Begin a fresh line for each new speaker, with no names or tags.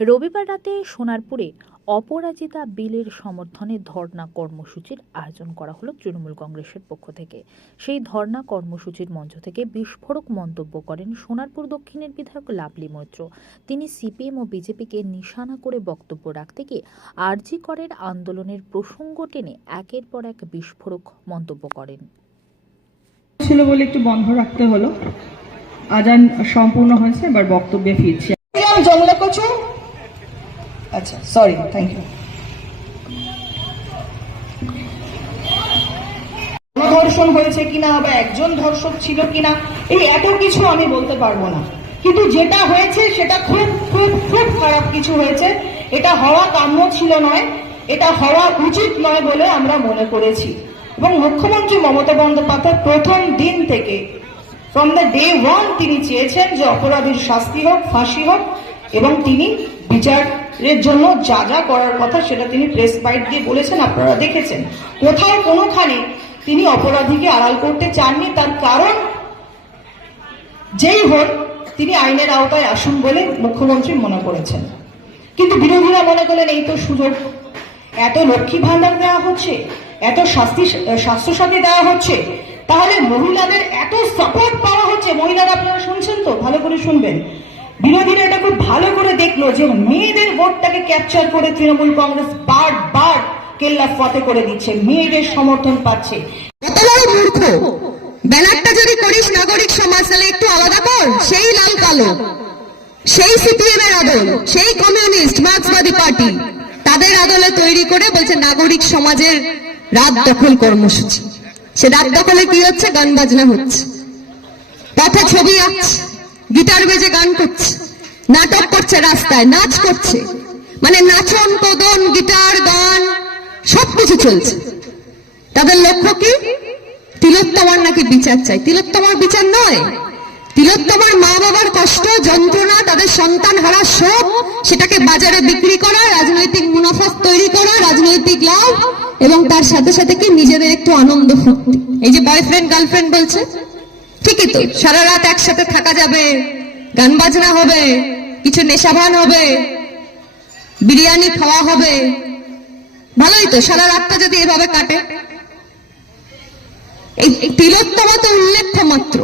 রবিবার রাতে সোনারপুরে অপরাজিতা বিলের সমর্থনে ধর্ণা কর্মসূচির আয়োজন করা হলো তৃণমূল কংগ্রেসের পক্ষ থেকে। সেই ধর্ণা কর্মসূচির মঞ্চ থেকে বিস্ফোরক মন্তব্য করেন সোনারপুর দক্ষিণের বিধায়ক লাভলি মৈত্র। তিনি সিপিএম ও বিজেপিকে নিশানা করে বক্তব্য রাখতে গিয়ে আরজি করের আন্দোলনের প্রসঙ্গ টেনে একের পর এক বিস্ফোরক মন্তব্য করেন।
ছিল বলে একটু বন্ধ রাখতে হলো। আজান সম্পূর্ণ হয়েছে এবার বক্তব্যে ফিরছি।
জংলা কচু আচ্ছা সরি থ্যাংক ইউ ধর্ষণ হয়েছে কিনা বা একজন ধর্ষক ছিল কিনা, এই এত কিছু আমি বলতে পারব না। কিন্তু যেটা হয়েছে, সেটা খুব খুব খুব খারাপ কিছু হয়েছে। এটা হওয়া কাম্য ছিল নয়, এটা হওয়া উচিত নয় বলে আমরা মনে করেছি। এবং মুখ্যমন্ত্রী মমতা বন্দ্যোপাধ্যায় প্রথম দিন থেকে ফ্রম দ্য ডে ওয়ান তিনি চেয়েছেন যে অপরাধীর শাস্তি হোক, ফাঁসি হোক, এবং তিনি বিচারের জন্য যা যা করার কথা সেটা তিনি প্রেস বাইট দিয়ে বলেছেন, আপনারা দেখেছেন। কোথাও কোনোখানে তিনি অপরাধীকে আড়াল করতে চাননি, তার কারণ যেই হোক, তিনি আইনের আওতায় আসুন বলে মুখ্যমন্ত্রী মনে করেছেন। কিন্তু বিরোধীরা মনে করলেন, এই তো সুযোগ। এত লক্ষ্মী ভান্ডার দেওয়া হচ্ছে, এত শাস্তি স্বাস্থ্যসাথী দেওয়া হচ্ছে, তাহলে মহিলাদের এত সাপোর্ট পাওয়া হচ্ছে। মহিলারা আপনারা শুনছেন তো? ভালো করে শুনবেন। বিরোধীরা এটা খুব ভালো করে দেখল যে মেয়েদের ভোটটাকে ক্যাপচার করে তৃণমূল কংগ্রেস বার বার কেল্লা ফতে করে দিচ্ছে, মেয়েদের সমর্থন পাচ্ছে।
ব্যানারটা যদি করিস, নাগরিক সমাজ, তাহলে একটু আলাদা কর। সেই লাল কালো, সেই সিপিএম এর আদল, সেই কমিউনিস্ট, মার্ক্সবাদী পার্টি, তাদের আদলে তৈরি করে বলছে নাগরিক সমাজের রাত দখল কর্মসূচি। সে রাত দখলে কি হচ্ছে? গান বাজনা হচ্ছে। পথে ছবি আঁকছে। গিটার বেজে গান করছে, নাটক করছে রাস্তায়, নাচ করছে। মানে নাচন কদন গিটার, গান, সবকিছু চলছে। তাদের লক্ষ্য কি? তিলোত্তমার নাকি বিচার চাই। তিলোত্তমার বিচার নয়। তিলোত্তমার মা বাবার কষ্ট, যন্ত্রণা, তাদের সন্তান হারা শোক, সেটাকে বাজারে বিক্রি করা, রাজনৈতিক মুনাফা তৈরি করা, রাজনৈতিক লাভ, এবং তার সাথে সাথে কি নিজেদের একটু আনন্দ ফুর্তি। এই যে বয়ফ্রেন্ড গার্লফ্রেন্ড বলছে ঠিকই তো সারা রাত একসাথে থাকা যাবে, গান বাজনা হবে, কিছু নেশাভান হবে, বিরিয়ানি খাওয়া হবে। ভালোই তো, সারা রাতটা যদি এভাবে কাটে। এই তিলোত্তমা তো উল্লেখ্য মাত্র।